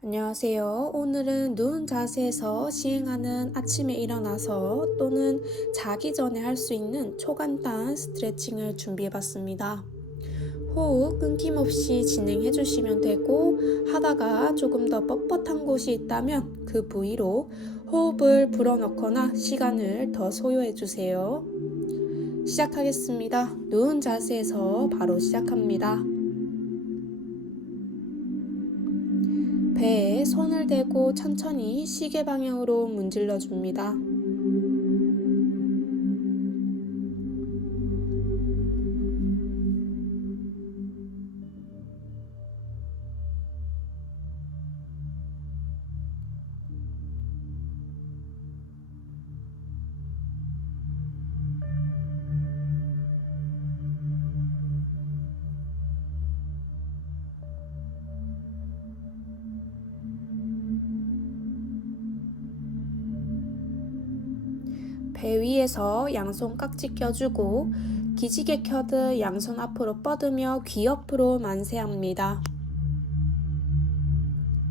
안녕하세요. 오늘은 누운 자세에서 시행하는 아침에 일어나서 또는 자기 전에 할 수 있는 초간단 스트레칭을 준비해 봤습니다. 호흡 끊김없이 진행해 주시면 되고 하다가 조금 더 뻣뻣한 곳이 있다면 그 부위로 호흡을 불어넣거나 시간을 더 소요해 주세요. 시작하겠습니다. 누운 자세에서 바로 시작합니다. 배에 손을 대고 천천히 시계 방향으로 문질러 줍니다. 배 위에서 양손 깍지 껴주고 기지개 켜듯 양손 앞으로 뻗으며 귀 옆으로 만세합니다.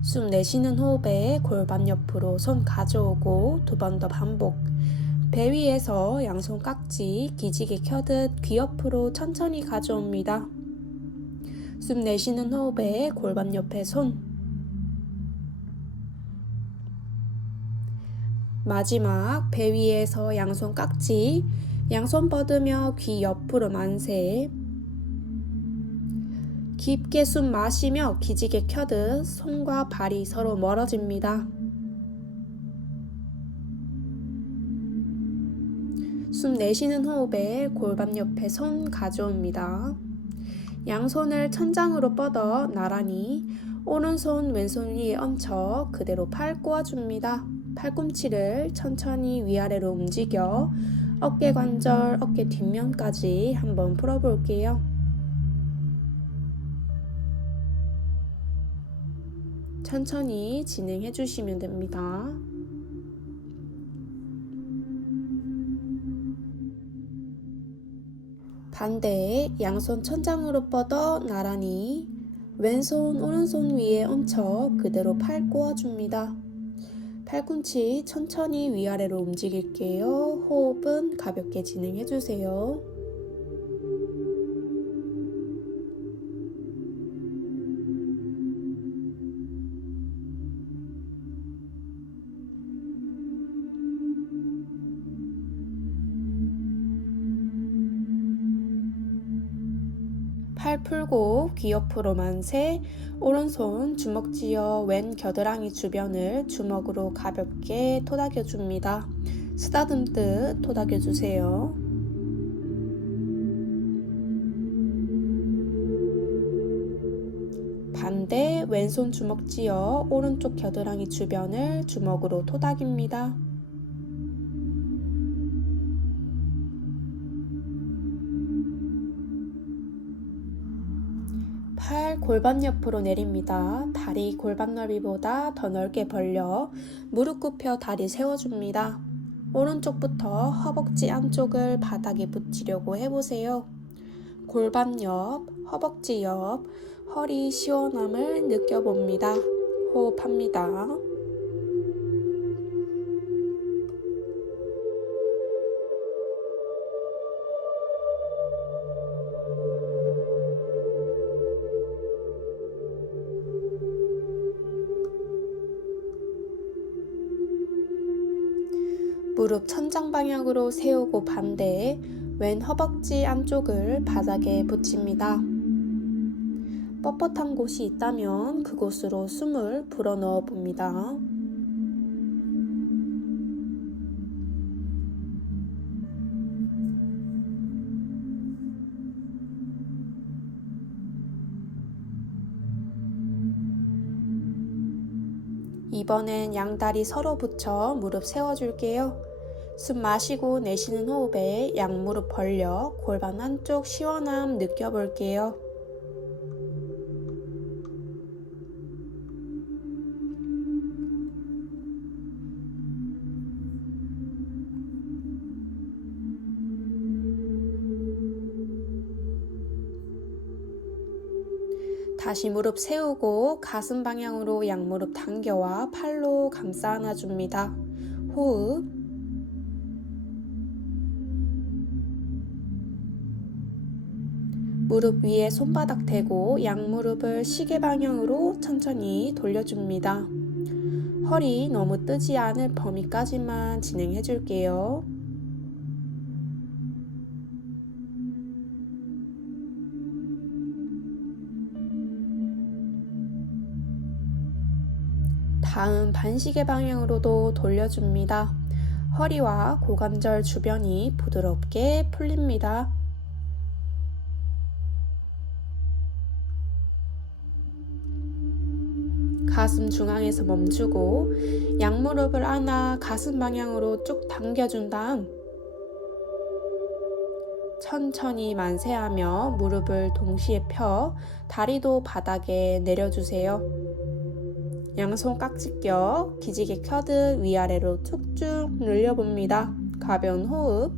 숨 내쉬는 호흡에 골반 옆으로 손 가져오고 두 번 더 반복. 배 위에서 양손 깍지 기지개 켜듯 귀 옆으로 천천히 가져옵니다. 숨 내쉬는 호흡에 골반 옆에 손 마지막 배 위에서 양손 깍지, 양손 뻗으며 귀 옆으로 만세. 깊게 숨 마시며 기지개 켜듯 손과 발이 서로 멀어집니다. 숨 내쉬는 호흡에 골반 옆에 손 가져옵니다. 양손을 천장으로 뻗어 나란히 오른손 왼손 위에 얹혀 그대로 팔 꼬아줍니다. 팔꿈치를 천천히 위아래로 움직여 어깨 관절, 어깨 뒷면까지 한번 풀어볼게요. 천천히 진행해 주시면 됩니다. 반대에 양손 천장으로 뻗어 나란히 왼손 오른손 위에 얹혀 그대로 팔 꼬아줍니다. 팔꿈치 천천히 위아래로 움직일게요. 호흡은 가볍게 진행해 주세요. 팔 풀고 귀 옆으로 만세 오른손 주먹 쥐어 왼 겨드랑이 주변을 주먹으로 가볍게 토닥여 줍니다. 쓰다듬듯 토닥여 주세요. 반대 왼손 주먹 쥐어 오른쪽 겨드랑이 주변을 주먹으로 토닥입니다. 팔 골반 옆으로 내립니다. 다리 골반 넓이보다 더 넓게 벌려 무릎 굽혀 다리 세워줍니다. 오른쪽부터 허벅지 안쪽을 바닥에 붙이려고 해보세요. 골반 옆, 허벅지 옆, 허리 시원함을 느껴봅니다. 호흡합니다. 무릎 천장 방향으로 세우고 반대에 왼 허벅지 안쪽을 바닥에 붙입니다. 뻣뻣한 곳이 있다면 그곳으로 숨을 불어 넣어 봅니다. 이번엔 양다리 서로 붙여 무릎 세워줄게요. 숨 마시고 내쉬는 호흡에 양무릎 벌려 골반 한쪽 시원함 느껴볼게요. 다시 무릎 세우고 가슴 방향으로 양무릎 당겨와 팔로 감싸 안아줍니다. 호흡. 무릎 위에 손바닥 대고 양무릎을 시계 방향으로 천천히 돌려줍니다. 허리 너무 뜨지 않을 범위까지만 진행해 줄게요. 다음 반시계 방향으로도 돌려줍니다. 허리와 고관절 주변이 부드럽게 풀립니다. 가슴 중앙에서 멈추고 양무릎을 안아 가슴 방향으로 쭉 당겨준 다음 천천히 만세하며 무릎을 동시에 펴 다리도 바닥에 내려주세요. 양손 깍지 껴 기지개 켜듯 위아래로 툭쭉 늘려봅니다. 가벼운 호흡.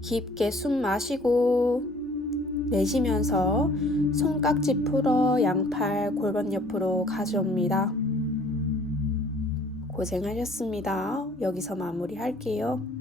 깊게 숨 마시고 내쉬면서 손깍지 풀어 양팔 골반 옆으로 가져옵니다. 고생하셨습니다. 여기서 마무리할게요.